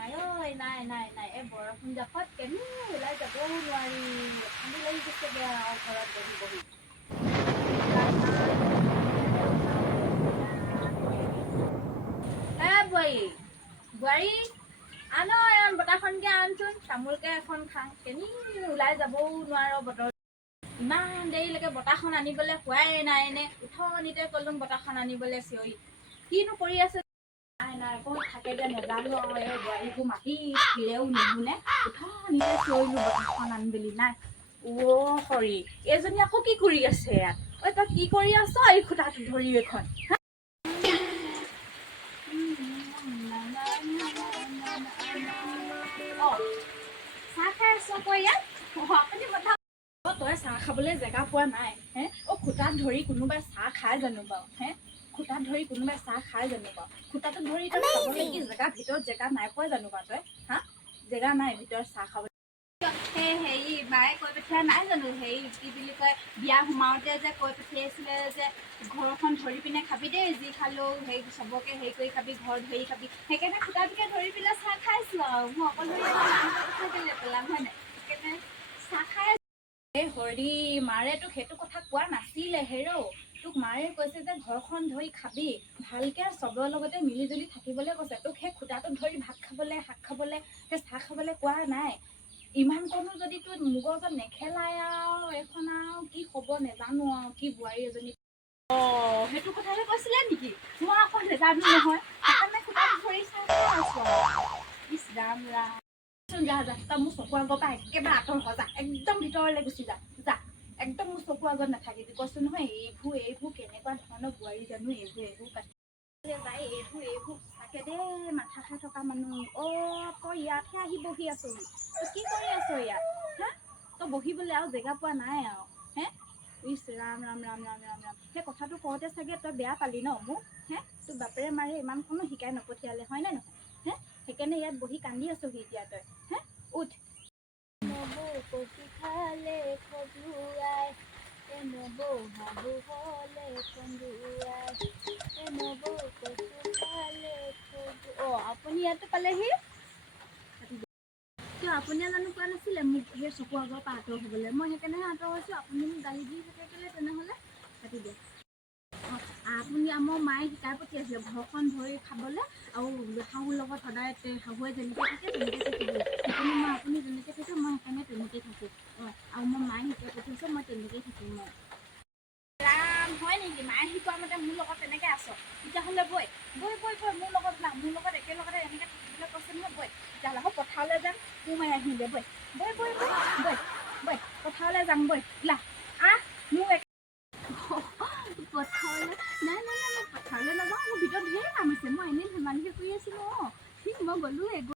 নাই ঐ নাই এই বৰষুণ জাকত কেনে ওলাই যাবও নোৱাৰি ঠাণ্ডা লাগি গৈছেগে আৰু ঘৰত বহি বহি বোৱাৰী আন বতাহখনকে আনচোন তামোলকে এখন খাওঁ কেনি ওলাই যাবও নোৱাৰ বতৰ ইমান দেৰিলৈকে বতাহখন আনিবলৈ হোৱাই নাই নে উঠনিতে ক'লো বতাহখন আনিবলৈ চিঞৰি কিনো কৰি আছে নাই ক'ত থাকেগে নেজানো আৰু এই বোৱাৰীবোৰ মাতি ফিৰেও নুশুনে উঠনিতে চিঞৰিলো বতাহখন আন বুলি নাই সৰি এইজনী আকৌ কি কৰি আছে ইয়াত ঐ তই কি কৰি আছ এই খুটাটো ধৰি এখন চাহ খাই আছ আকৌ ইয়াত আপুনি কথা তই চাহ খাবলৈ জেগা পোৱা নাই হে খুটাত ধৰি কোনোবাই চাহ খাই জানো বাৰু হে খুটাত ধৰি কোনোবাই চাহ খাই জানো বাৰু খুটাটো ধৰি তই খাবলৈ কি জেগা ভিতৰত জেগা নাই পোৱা জানো বাৰু তই হা জেগা নাই ভিতৰত চাহ খাবলৈ হেৰি মায়ে কৈ পঠিওৱা নাই জানো হেৰি কি বুলি কয় বিয়া সোমাওঁতে যে কৈ পঠিয়াইছিলে যে ঘৰখন ধৰি পিনে খাবি দেই যি খালেও হেৰি চবকে হেৰি কৰি খাবি ঘৰ ধৰি খাবি সেইকাৰণে খুটাটোকে ধৰি পেলাই চাহ খাইছোঁ আৰু মোৰ অকলশৰীয়া কথা কেলে পেলাম হয় নাই সেইকাৰণে চাহ খাই হৰি মাৰে তোক সেইটো কথা কোৱা নাছিলে হেৰৌ তোক মাৰে কৈছে যে ঘৰখন ধৰি খাবি ভালকে চবৰ লগতে মিলি জুলি থাকিবলৈ কৈছে তোক সেই খুটাটোত ধৰি ভাত খাবলৈ শাক খাবলৈ সেই চাহ খাবলৈ কোৱা নাই ইমান কণো যদি তোৰ মুগৰ ওচৰত নেখেলাই আৰু এইখন আৰু কি হ'ব নেজানো আৰু কি বোৱাৰী এজনী সেইটো কথাহে কৈছিলে নেকি মই আকৌ নেজানো নহয় সেইকাৰণে খুটাটোত ধৰি চাহ খাই আছোঁ ইছ ৰাম ৰাম যা তই মোৰ চকুৰ আগৰ পৰা একেবাৰে আঁতৰ হ যা একদম ভিতৰলৈ গুচি যা একদম মোৰ চকুৰ আগত নাথাকিবি কৈছোঁ নহয় এইবোৰ কেনেকুৱা ধৰণৰ বোৱাৰী জানো এইবোৰ যায় এইবোৰ সঁচাকে দেই মাথা খাই থকা মানুহ তই ইয়াতহে আহি বহি আছহি তই কি কৰি আছ ইয়াত হা তই বহিবলৈ আৰু জেগা পোৱা নাই আৰু হে ইছ ৰাম ৰাম ৰাম ৰাম ৰাম ৰাম সেই কথাটো কওঁতে চাগে তই বেয়া পালি ন মোক হে তোৰ বাপেৰে মাৰে ইমান কোনো শিকাই নপঠিয়ালে হয় নে নহয় হে সেইকাৰণে ইয়াত বহি কান্দি আছহি এতিয়া তই হে উঠ নবৌ কচু খালে খজুৱাই নবৌ হাবু হ'লে কন্দুৱাই নবৌ কচু খালে আপুনি ইয়াতো পালেহি কিয় আপুনিয়ে জানো কোৱা নাছিলে মোক সেই চকুৰ আগৰ পৰা আঁতৰ হ'বলৈ মই সেইকাৰণেহে আঁতৰ হৈছোঁ আপুনি মোক গালি দি থাকে কেলে তেনেহ'লে কাটি দিয়ে আপুনি আমাৰ মায়ে শিকাই পঠিয়াইছিলে ঘৰখন ধৰি খাবলৈ আৰু শাহুৰ লগত সদায় শাহুৱে যেনেকৈ থাকে তেনেকৈ থাকিবলৈ সেইকাৰণে মই আপুনি যেনেকৈ থাকে মই সেইকাৰণে তেনেকৈ থাকোঁ আৰু মই মায়ে শিকাই পঠিয়াইছে মই তেনেকৈয়ে থাকিম মই ৰাম হয় নেকি মায়ে শিকোৱা মতে মোৰ লগত তেনেকৈ আছ তেতিয়াহ'লে বৈ মোৰ লগত না মোৰ লগত একেলগতে এনেকৈ থাকিবলৈ কৈছে নহয় বৈ তেতিয়াহ'লে আকৌ পথাৰলৈ যাম তোৰ মায়ে আহিলে বৈ পথাৰলৈ যাম বৈ লা মোৰ পথাৰলৈ নাই মই পথাৰলৈ নাযাওঁ মোৰ ভিতৰত ঢেৰ কাম আছে মই এনেই ধেমালিকৈ কৰি আছিলোঁ ঠিক মই গ'লোঁ